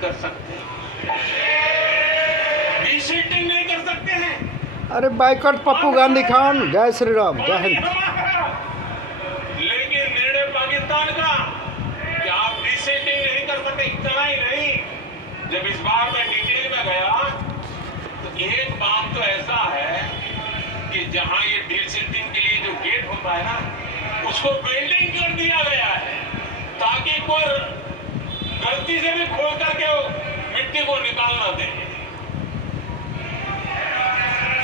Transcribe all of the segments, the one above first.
कर सकते, डीसीटिंग नहीं कर सकते हैं। अरे बाइकआउट पप्पू गांधी खान, जय श्री राम, जय हिंद। लेकिन निर्णय पाकिस्तान का कि आप डीसीटिंग नहीं कर सकते। इतना ही नहीं, जब इस बार मैं डिटेल में गया तो एक काम तो ऐसा है कि जहां ये डीसीटिंग के लिए जो गेट होता है ना, उसको वेल्डिंग कर दिया गया है ताकि कोई गलती से भी खोल करके मिट्टी को निकाल ना दे।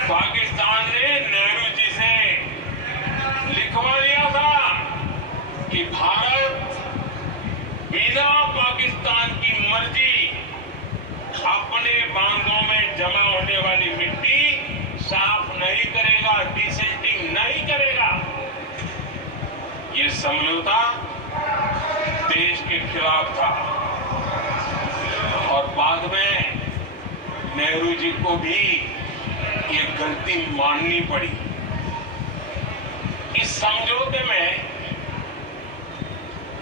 पाकिस्तान ने नेहरू जी से लिखवा लिया था कि भारत बिना पाकिस्तान की मर्जी अपने बांधों में जमा होने वाली मिट्टी साफ नहीं करेगा, डीसिल्टिंग नहीं करेगा। ये समझौता देश के खिलाफ था और बाद में नेहरू जी को भी ये गलती माननी पड़ी। इस समझौते में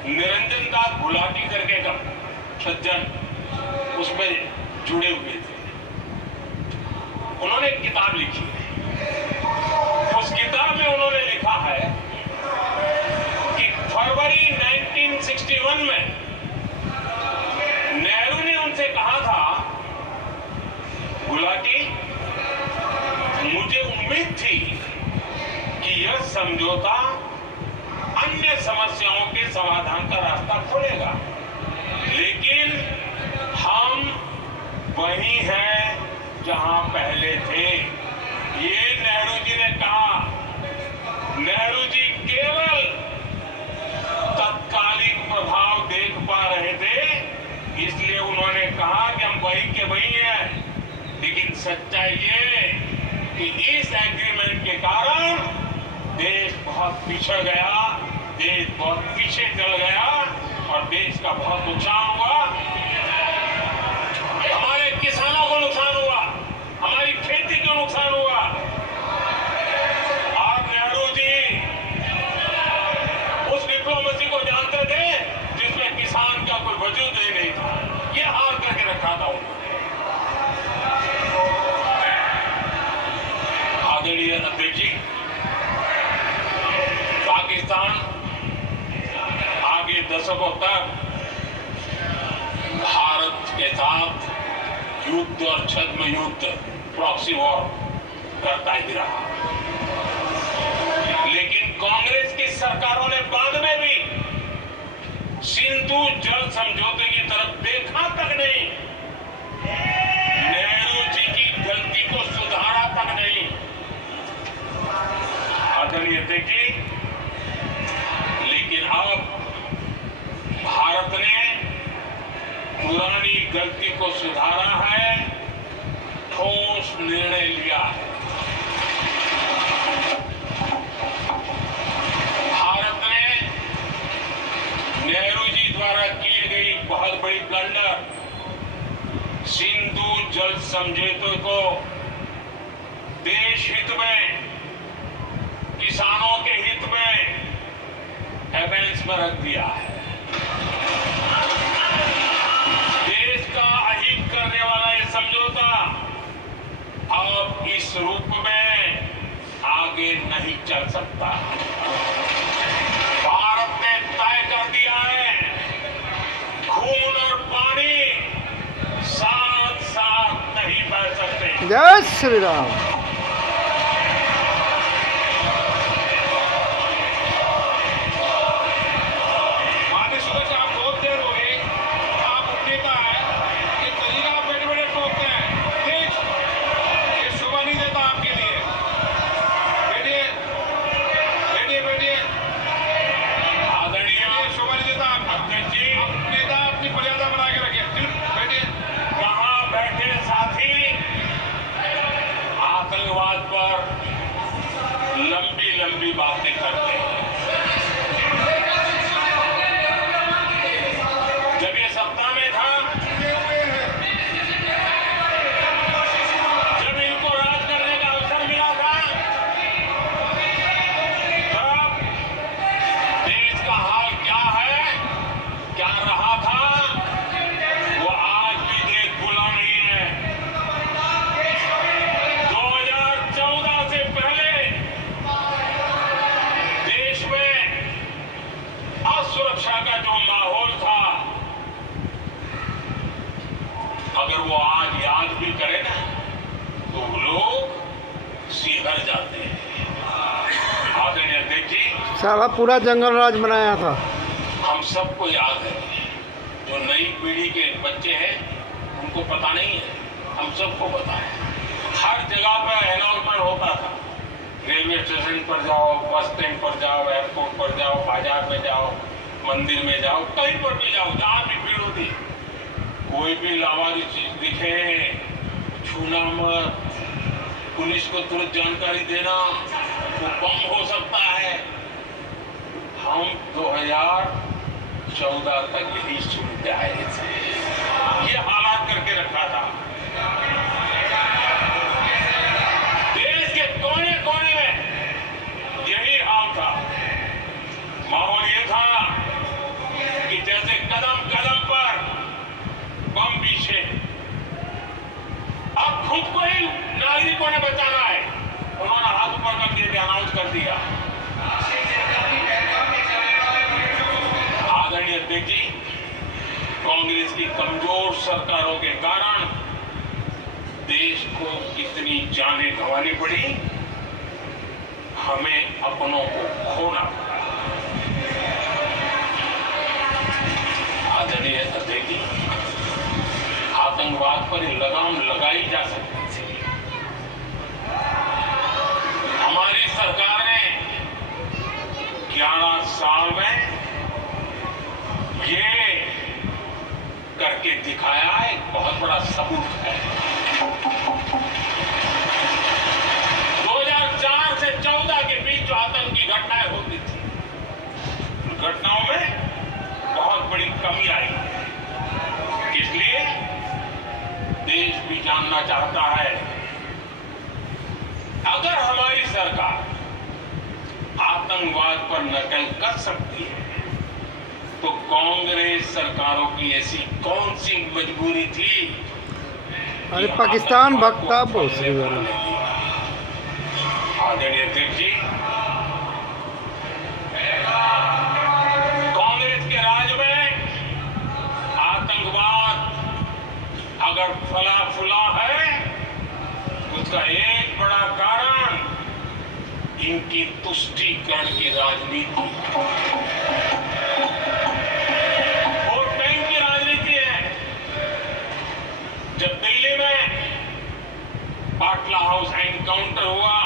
निरंजन दास गुलाटी करके का सज्जन उसमें जुड़े हुए थे। उन्होंने एक किताब लिखी है। उस किताब में उन्होंने लिखा है कि फरवरी 1961 में नेहरू ने उनसे कहा था, गुलाटी मुझे उम्मीद थी कि यह समझौता अन्य समस्याओं के समाधान का रास्ता खोलेगा, लेकिन हम वही हैं जहां पहले थे। ये नेहरू जी ने कहा। नेहरू जी केवल तत्कालिक प्रभाव देख पा रहे थे, इसलिए उन्होंने कहा कि हम वही के वही हैं। लेकिन सच्चाई ये कि इस एग्रीमेंट के कारण देश बहुत पिछड़ गया, देश बहुत पीछे चल गया और देश का बहुत नुकसान हुआ। हमारे किसानों को नुकसान हुआ, हमारी खेती को नुकसान हुआ। और नेहरू जी उस डिप्लोमेसी को जानते थे जिसमें किसान का कोई वजूद ही नहीं था। ये हार करके रखा था उन्होंने। आदरणीय अध्यक्ष जी, पाकिस्तान आगे दशकों तक भारत के साथ युद्ध और छद्म युद्ध, प्रॉक्सी वॉर करता ही रहा। लेकिन कांग्रेस की सरकारों ने बाद में भी सिंधु जल समझौते की तरफ देखा तक नहीं, नेहरू जी की गलती को सुधारा तक नहीं। आदरणीय अध्यक्ष जी, लेकिन अब भारत ने पुरानी गलती को सुधारा है, ठोस निर्णय लिया है। भारत ने नेहरू जी द्वारा की गई बहुत बड़ी ब्लंडर सिंधु जल समझौते को देश हित में, किसानों के हित में एवेंस में रख दिया है। देश का अहित करने वाला ये समझौता अब इस रूप में आगे नहीं चल सकता। भारत ने तय कर दिया है, खून और पानी साथ साथ नहीं बह सकते। जय श्री राम। अगर वो आज याद भी करे ना तो लोग सिहर जाते हैं। आदरणीय अध्यक्ष जी, साला पूरा जंगल राज बनाया था। हम सबको याद है, जो नई पीढ़ी के बच्चे हैं उनको पता नहीं है, हम सबको पता है। हर जगह पर अनाउंसमेंट होता था, रेलवे स्टेशन पर जाओ, बस स्टैंड पर जाओ, एयरपोर्ट पर जाओ, बाजार में जाओ, मंदिर में जाओ, कहीं पर भी जाओ, जहाँ भी भीड़ होती, कोई भी लावारिस चीज दिखे छूना मत, पुलिस को तुरंत जानकारी देना, वो बम हो सकता है। हम 2014 तक यही सुनते आए थे, ये हालात करके रखा था। देश के कोने कोने में यही हाल था। माहौल ये था कि जैसे कदम कदम पर बम पीछे। अब खुद को ही नागरिकों ने बचाना है, उन्होंने हाथ ऊपर कर दिए, अनाउंस कर दिया। आदरणीय अध्यक्ष जी, कांग्रेस की कमजोर सरकारों के कारण देश को कितनी जानें गंवानी पड़ी, हमें अपनों को खोना पड़ा। आदरणीय अध्यक्ष जी, आतंकवाद पर लगाम लगाई जा सकती थी। हमारी सरकार ने 11 साल में ये करके दिखाया, एक बहुत बड़ा सबूत है। 2004 से 14 के बीच जो आतंकी घटनाएं होती थी, उन घटनाओं में बहुत बड़ी कमी आई। इसलिए देश भी जानना चाहता है, अगर हमारी सरकार आतंकवाद पर नकेल कर सकती है तो कांग्रेस सरकारों की ऐसी कौन सी मजबूरी थी? अरे पाकिस्तान भक्ता बहुत सही। आदरणीय अध्यक्ष जी, कांग्रेस के राज में आतंकवाद अगर फला फूला है, उसका एक बड़ा कारण इनकी तुष्टीकरण की राजनीति, वोट बैंक की राजनीति है। जब दिल्ली में पाटला हाउस एनकाउंटर हुआ,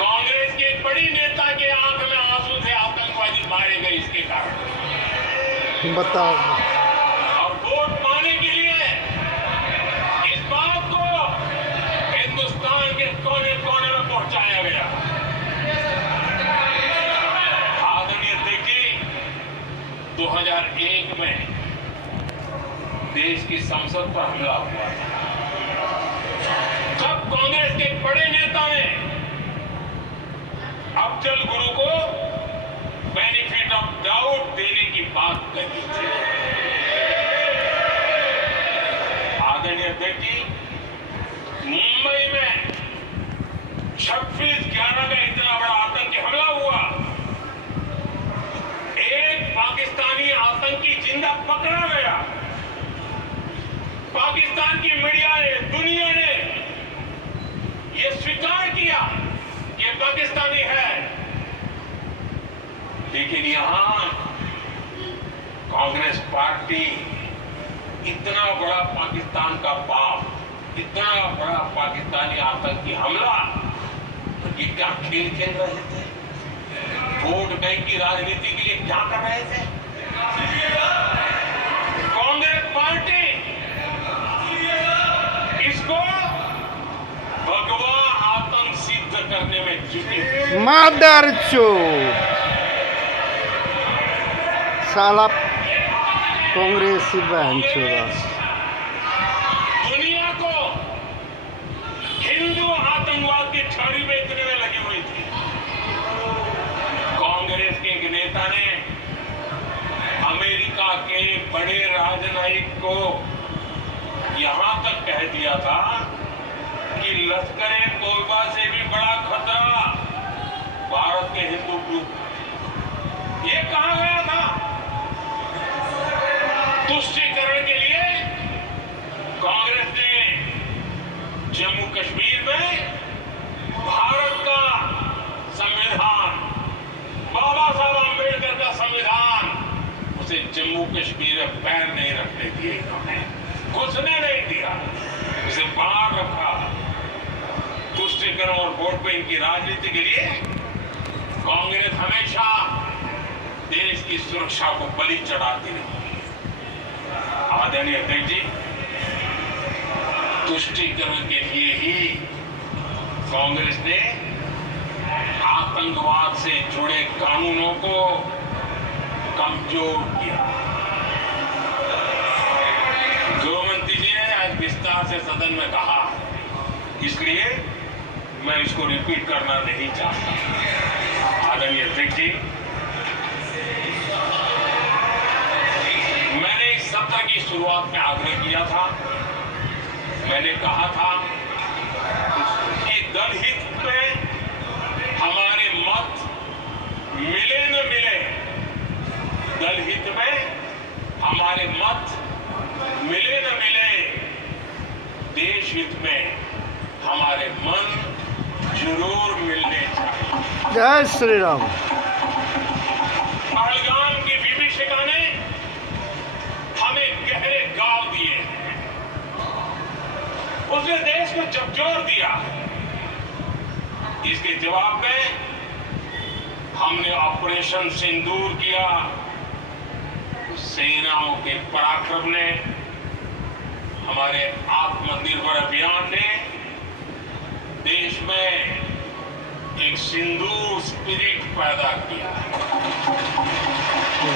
कांग्रेस के एक बड़ी नेता के आंख में आंसू थे, आतंकवादी मारे गए इसके कारण। बताओ। और वोट पाने के लिए इस बात को हिंदुस्तान के कोने कोने में पहुंचाया गया। आदरणीय अध्यक्ष जी, 2001 में देश की संसद पर हमला हुआ था। तब कांग्रेस के बड़े नेता ने अफजल गुरु को बेनिफिट ऑफ डाउट देने की बात कही थी। आदरणीय अध्यक्ष जी, मुंबई में 26/11 का इतना बड़ा आतंकी हमला हुआ, एक पाकिस्तानी आतंकी जिंदा पकड़ा गया। पाकिस्तान की मीडिया ने, दुनिया ने यह स्वीकार किया कि ये पाकिस्तानी है, लेकिन यहां कांग्रेस पार्टी इतना बड़ा पाकिस्तान का पाप, इतना बड़ा पाकिस्तानी आतंकी हमला, तो ये क्या खेल खेल रहे थे? वोट बैंक की राजनीति के लिए क्या कर रहे थे? कांग्रेस पार्टी इसको भगवा आतंक सिद्ध करने में जुटी। मादर चोद साला कांग्रेसी बहन चोदा। दुनिया को हिंदू आतंकवाद की छड़ी बेचने में लगी हुई थी। कांग्रेस के एक नेता ने अमेरिका के बड़े राजनयिक को यहां तक कह दिया था कि लश्कर-ए-तोयबा से भी बड़ा खतरा भारत के हिंदू ग्रुप। ये कहा गया था तुष्टीकरण के लिए कश्मीर में पैर नहीं रखने दिए इन्होंने, घुसने नहीं दिया, इसे बाहर रखा। तुष्टीकरण और वोट बैंक की राजनीति के लिए कांग्रेस हमेशा देश की सुरक्षा को बलि चढ़ाती रही। आदरणीय अध्यक्ष जी, तुष्टीकरण के लिए ही कांग्रेस ने आतंकवाद से जुड़े कानूनों को कमजोर किया। गृहमंत्री जी ने आज विस्तार से सदन में कहा, इसलिए मैं इसको रिपीट करना नहीं चाहता। आदरणीय अध्यक्ष जी, मैंने इस सत्र की शुरुआत में आग्रह किया था, मैंने कहा था कि दल हित में हमारे मत मिले न मिले, दल हित में हमारे मत मिले न मिले, देश हित में हमारे मन जरूर मिलने चाहिए। जय श्री राम। पहलगाम की विभीषिका ने हमें गहरे गाल दिए हैं, उसने देश को झकझोर दिया। इसके जवाब में हमने ऑपरेशन सिंदूर किया। सेनाओं के पराक्रम ने, हमारे आत्मनिर्भर अभियान ने देश में एक सिंदूर स्पिरिट पैदा किया।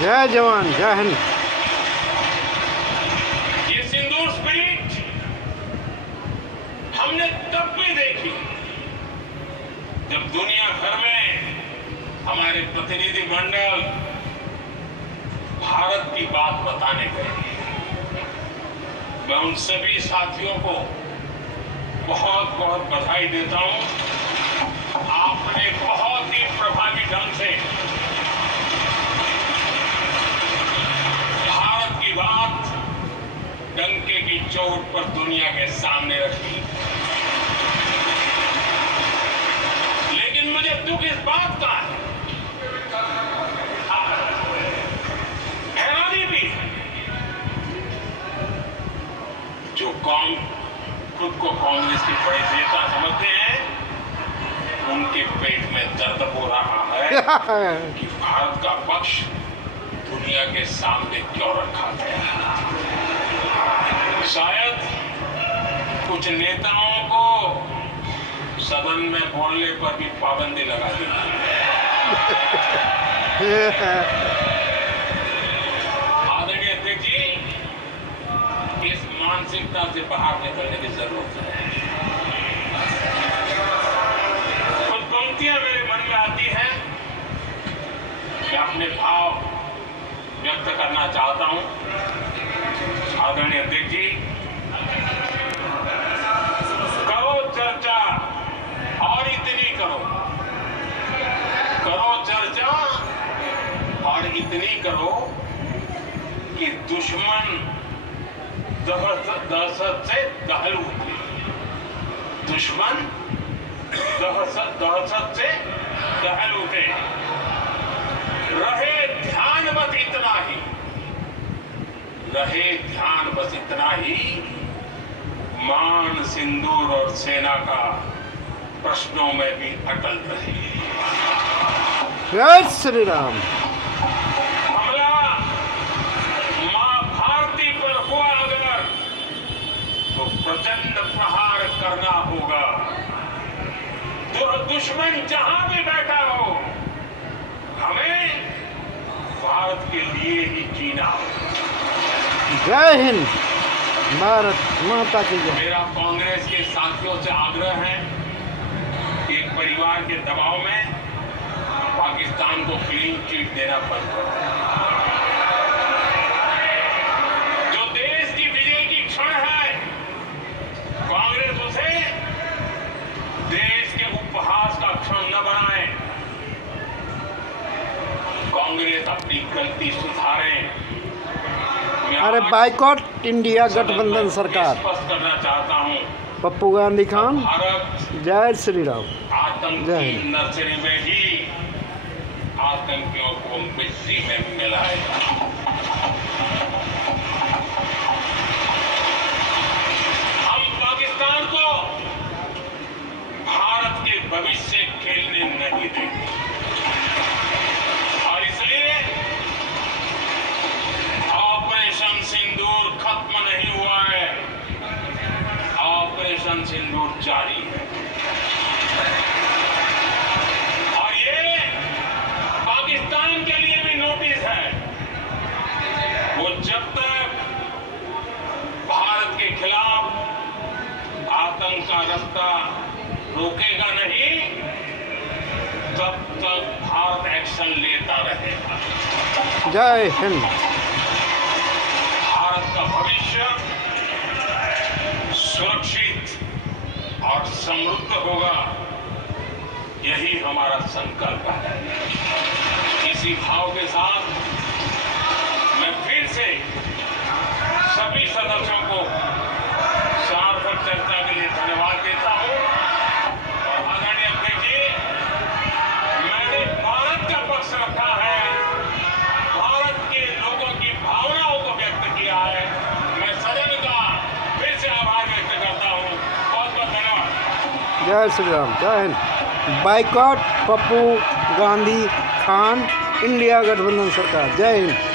जय जवान जय हिंद। ये सिंदूर स्पिरिट हमने तब भी देखी जब दुनिया भर में हमारे प्रतिनिधि मंडल भारत की बात बताने गए। मैं उन सभी साथियों को बहुत बहुत बधाई देता हूं। आपने बहुत ही प्रभावी ढंग से भारत की बात डंके की चोट पर दुनिया के सामने रखी। लेकिन मुझे दुख इस बात का है, हैरानी भी है, जो खुद को कांग्रेस के बड़े नेता समझते हैं, उनके पेट में दर्द हो रहा है कि भारत का पक्ष दुनिया के सामने क्यों रखा गया। शायद कुछ नेताओं को सदन में बोलने पर भी पाबंदी लगा दी। आदरणीय अध्यक्ष जी, इस मानसिकता से बाहर निकलने की जरूरत है। कुछ पंक्तियां मेरे मन में आती हैं, मैं अपने भाव व्यक्त करना चाहता हूं। आदरणीय अध्यक्ष जी, करो चर्चा और इतनी करो, करो चर्चा और इतनी करो कि दुश्मन दहशत से दहल उठे, दुश्मन दहशत से दहल उठे। रहे ध्यान बस इतना ही, रहे ध्यान बस इतना ही, मान सिंदूर और सेना का प्रश्नों में भी अटल रहे। जय श्री राम। हमला मां भारती पर हुआ अगर, तो प्रचंड प्रहार करना होगा। दुश्मन जहां भी बैठा हो, हमें भारत के लिए ही जीना होगा। जय हिंद, भारत माता की जय। मेरा कांग्रेस के साथियों से आग्रह है कि एक परिवार के दबाव में पाकिस्तान को क्लीन चिट देना बंद करो। जो देश की विजय की क्षण है, कांग्रेस उसे देश के उपहास का क्षण न बनाए। कांग्रेस अपनी गलती सुधारे। अरे बाइकॉट इंडिया गठबंधन सरकार। स्पष्ट करना चाहता हूं, पप्पू गांधी खान। भारत जय श्री राम। आतंक जय की हिंद। नर्सरी में ही आतंकियों को मिट्टी में मिलाएगा। जारी है। और ये पाकिस्तान के लिए भी नोटिस है। वो जब तक भारत के खिलाफ आतंक का रास्ता रोकेगा नहीं, तब तक भारत एक्शन लेता रहेगा। जय हिंद। भारत का भविष्य सुरक्षित और समृद्ध होगा, यही हमारा संकल्प है। इसी भाव के साथ मैं फिर से सभी सदस्यों को सार्थक चर्चा के लिए धन्यवाद देता हूं। और आदरणीय अध्यक्ष जी, मैंने भारत का पक्ष रखा है, भारत के लोगों की भावनाओं को व्यक्त किया है। मैं सदन का फिर से आभार व्यक्त करता हूं। बहुत बहुत धन्यवाद। जय श्री राम। जय हिंद। बाइकॉट पप्पू गांधी खान, इंडिया गठबंधन सरकार। जय हिंद।